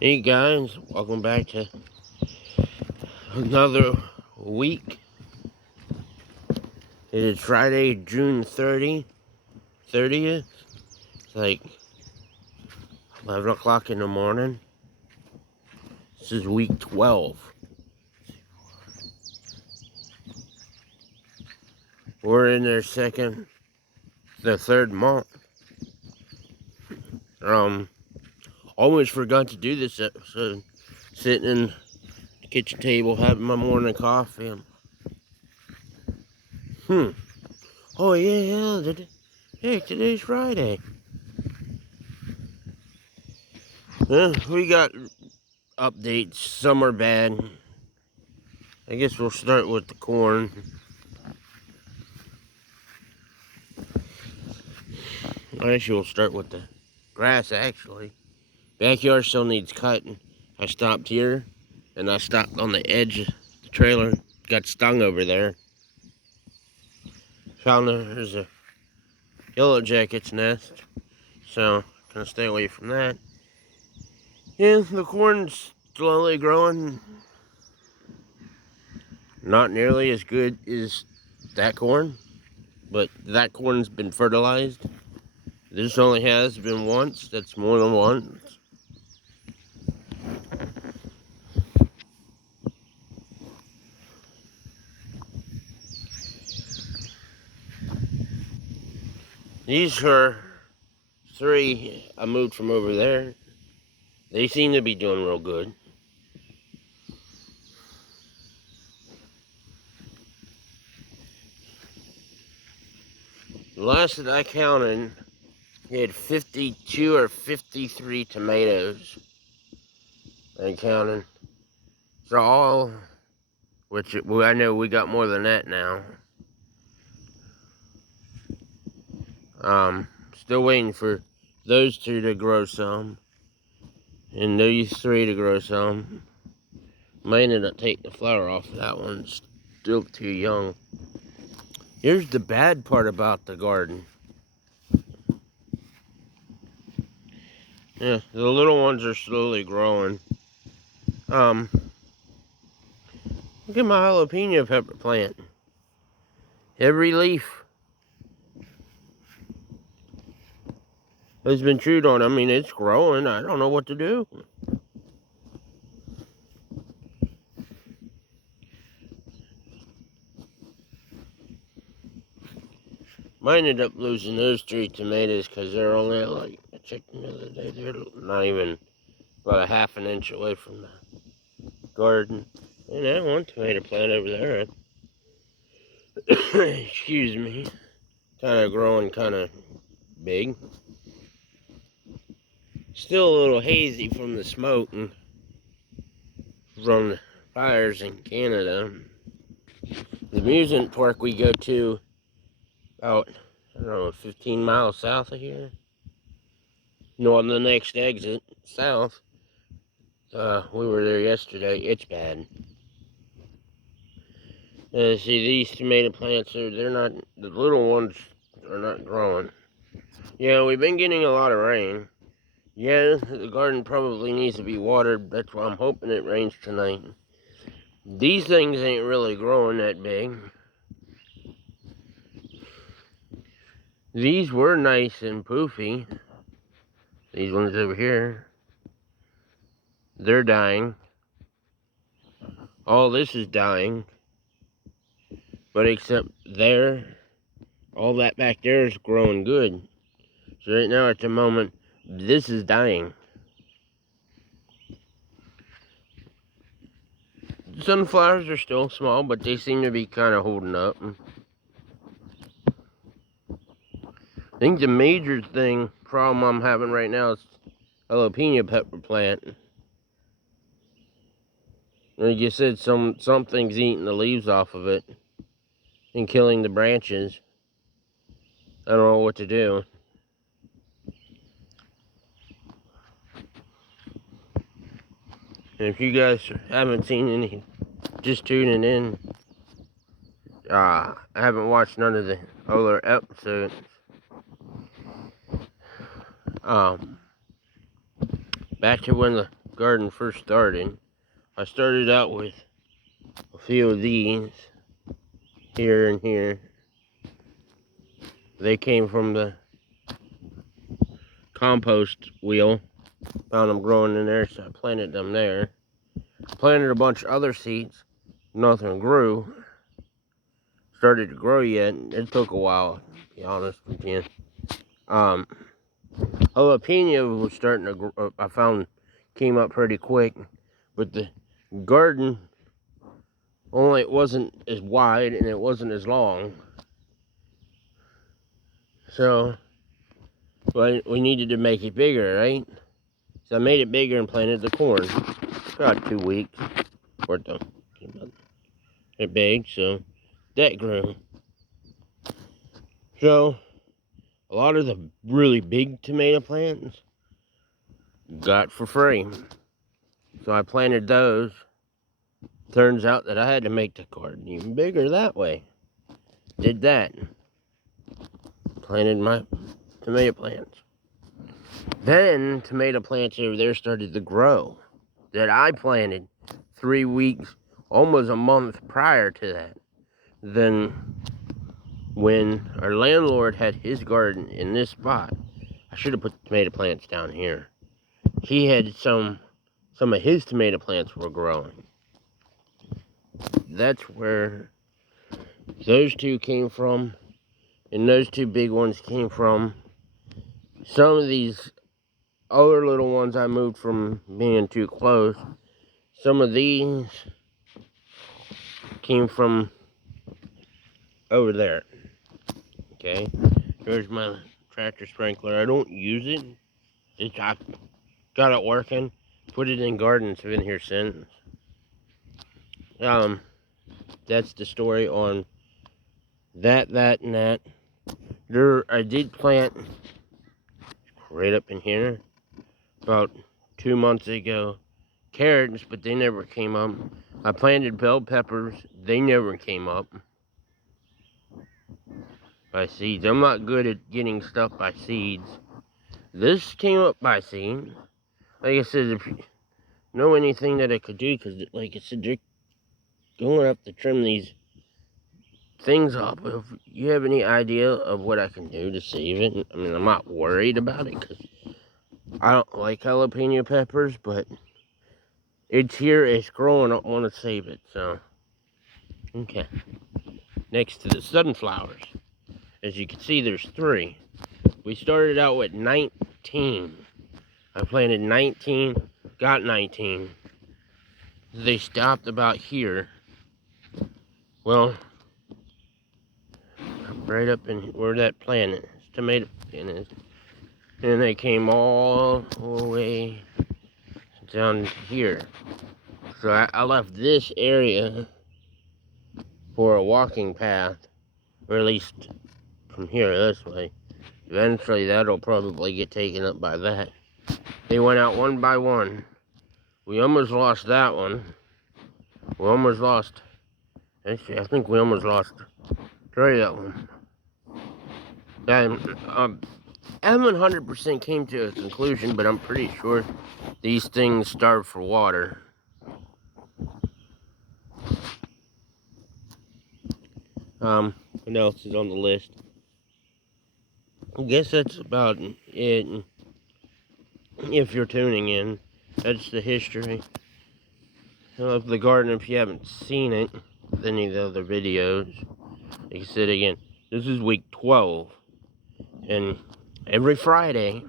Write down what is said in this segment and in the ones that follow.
Hey guys, welcome back to another week. It is Friday, June 30th. It's like 11 o'clock in the morning. This is week 12. We're in the third month. Almost forgot to do this episode. Sitting in the kitchen table having my morning coffee. Oh yeah, heck, today's Friday. We got updates. Some are bad. I guess we'll start with the corn. Actually, we'll start with the grass, actually. Backyard still needs cutting. I stopped here, and I stopped on the edge of the trailer. Got stung over there. Found there's a yellow jacket's nest, so gonna stay away from that. Yeah, the corn's slowly growing. Not nearly as good as that corn, but that corn's been fertilized. This only has been once. That's more than once. These are three I moved from over there. They seem to be doing real good. The last that I counted, he had 52 or 53 tomatoes. I counted. So all, which I know we got more than that now. Still waiting for those two to grow some. And these three to grow some. Might end up taking the flower off of that one. It's still too young. Here's the bad part about the garden. Yeah, the little ones are slowly growing. Look at my jalapeno pepper plant. Every leaf has been chewed on. I mean, it's growing. I don't know what to do. Might ended up losing those three tomatoes because they're only like, I checked the other day, they're not even about a half an inch away from the garden. And that one tomato plant over there, excuse me, kind of growing kind of big. Still a little hazy from the smoke and from the fires in Canada. The amusement park we go to about, I don't know, 15 miles south of here. No, on the next exit south. We were there yesterday. It's bad. See, these tomato plants they're not, the little ones are not growing. Yeah, we've been getting a lot of rain. Yeah, the garden probably needs to be watered. That's why I'm hoping it rains tonight. These things ain't really growing that big. These were nice and poofy. These ones over here. They're dying. All this is dying. But except there, all that back there is growing good. So right now at the moment, this is dying. Sunflowers are still small, but they seem to be kind of holding up. I think the major problem I'm having right now is jalapeno pepper plant. Like you said, something's eating the leaves off of it and killing the branches. I don't know what to do. And if you guys haven't seen any, just tuning in. I haven't watched none of the other episodes. Back to when the garden first started, I started out with a few of these here and here. They came from the compost wheel. Found them growing in there, so I planted them there. Planted a bunch of other seeds. Nothing grew. Started to grow yet. It took a while, to be honest with you. Jalapeno was starting to grow. I found came up pretty quick, but the garden only it wasn't as wide and it wasn't as long. So, but we needed to make it bigger, right? So I made it bigger and planted the corn. About 2 weeks worth of it big, so that grew. So a lot of the really big tomato plants got for free. So I planted those. Turns out that I had to make the garden even bigger that way. Did that. Planted my tomato plants. Then tomato plants over there started to grow. That I planted 3 weeks, almost a month prior to that. Then when our landlord had his garden in this spot, I should have put the tomato plants down here. He had some of his tomato plants were growing. That's where those two came from, and those two big ones came from. Some of these other little ones I moved from being too close. Some of these came from over there. Okay, there's my tractor sprinkler. I don't use it. I got it working. Put it in gardens. Been here since. That's the story on that, and that. I did plant right up in here about 2 months ago carrots, but they never came up. I planted bell peppers. They never came up by seeds. I'm not good at getting stuff by seeds. This came up by seed. Like I said, if you know anything that I could do, because like I said, they're going to have to trim these things up. If you have any idea of what I can do to save it, I mean, I'm not worried about it because I don't like jalapeno peppers, but it's here, it's growing, I want to save it, so. Okay. Next to the sunflowers. As you can see, there's 3. We started out with 19. I planted 19, got 19. They stopped about here. Well, right up in where that plant is, tomato plant is. And they came all the way down here. So I left this area for a walking path, or at least from here this way. Eventually that'll probably get taken up by that. They went out one by one. We almost lost that one. We almost lost, actually I think we almost lost that one. I haven't 100% came to a conclusion, but I'm pretty sure these things starve for water. What else is on the list? I guess that's about it. If you're tuning in, that's the history of the garden. If you haven't seen it, with any of the other videos, like I said again, this is week 12, and every Friday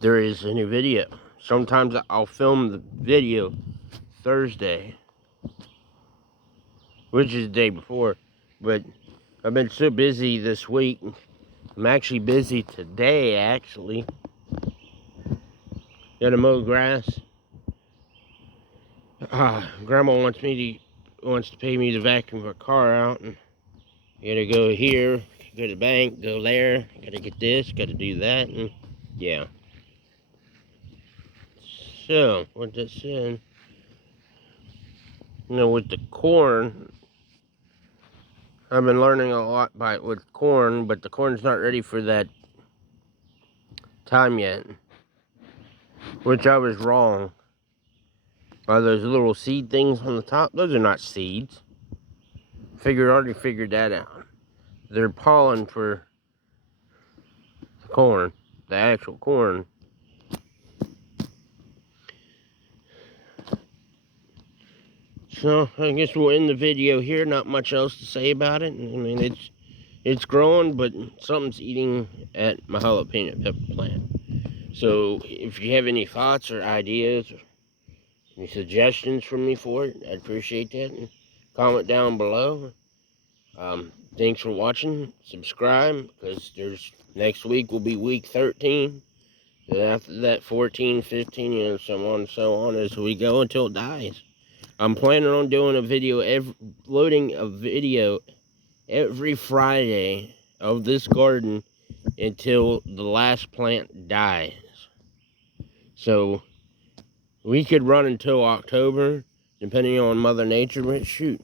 there is a new video. Sometimes I'll film the video Thursday, which is the day before, but I've been so busy this week. I'm actually busy today, actually. Gotta mow grass. Grandma wants to pay me to vacuum her car out, and I gotta go here, go to the bank, go there, gotta get this, gotta do that, and yeah. So, what that said, with the corn, I've been learning a lot with corn, but the corn's not ready for that time yet. which I was wrong. Those little seed things on the top, those are not seeds. Already figured that out. They're pollen for the corn, the actual corn. So I guess we'll end the video here. Not much else to say about it. I mean, it's growing, but something's eating at my jalapeno pepper plant. So if you have any thoughts or ideas, or any suggestions for me for it, I'd appreciate that. And comment down below. Thanks for watching. Subscribe, because next week will be week 13. And after that, 14, 15, so on as we go until it dies. I'm planning on doing a video, loading a video every Friday of this garden until the last plant dies. So we could run until October, depending on Mother Nature, but shoot,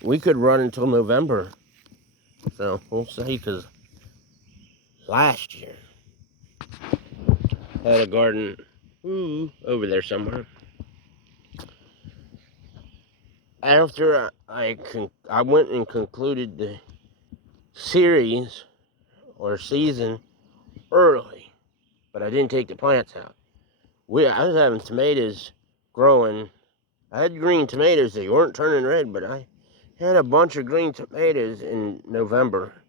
we could run until November. So we'll see, because last year I had a garden over there somewhere. After I went and concluded the series or season early, but I didn't take the plants out. I was having tomatoes growing. I had green tomatoes. They weren't turning red, but I had a bunch of green tomatoes in November.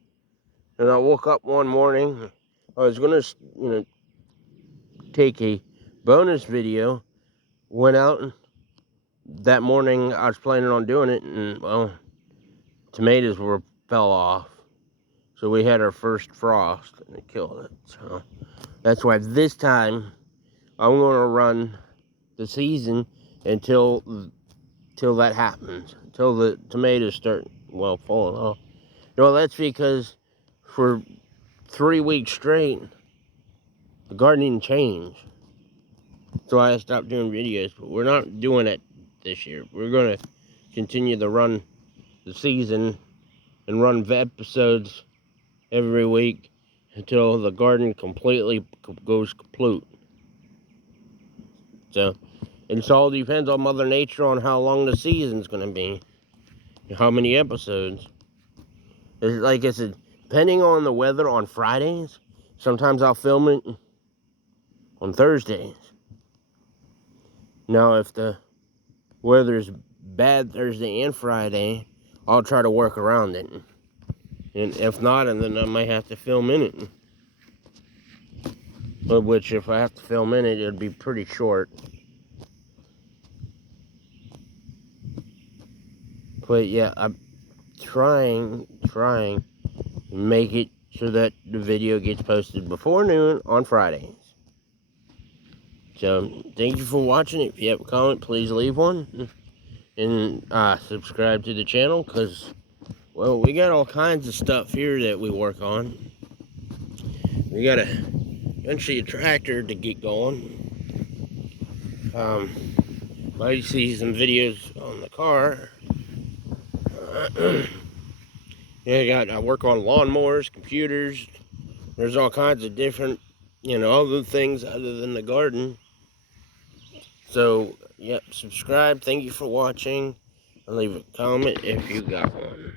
And I woke up one morning. I was going to, take a bonus video. Went out, and that morning I was planning on doing it, and, well, tomatoes fell off. So we had our first frost, and it killed it. So that's why this time I'm going to run the season until that happens, until the tomatoes start, falling off. That's because for 3 weeks straight, the gardening changed. So I stopped doing videos, but we're not doing it this year. We're going to continue to run the season and run episodes every week until the garden completely goes kaput. So it all depends on Mother Nature on how long the season's going to be, and how many episodes. Like I said, depending on the weather on Fridays, sometimes I'll film it on Thursdays. Now, if the weather's bad Thursday and Friday, I'll try to work around it. And if not, then I might have to film in it. But which, if I have to film in it, it'd be pretty short. But yeah, I'm trying to make it so that the video gets posted before noon on Fridays. So, thank you for watching. If you have a comment, please leave one. And subscribe to the channel, because, we got all kinds of stuff here that we work on. We got eventually a tractor to get going. Might see some videos on the car. I work on lawnmowers, computers. There's all kinds of different, other things other than the garden. So, subscribe. Thank you for watching. And leave a comment if you got one.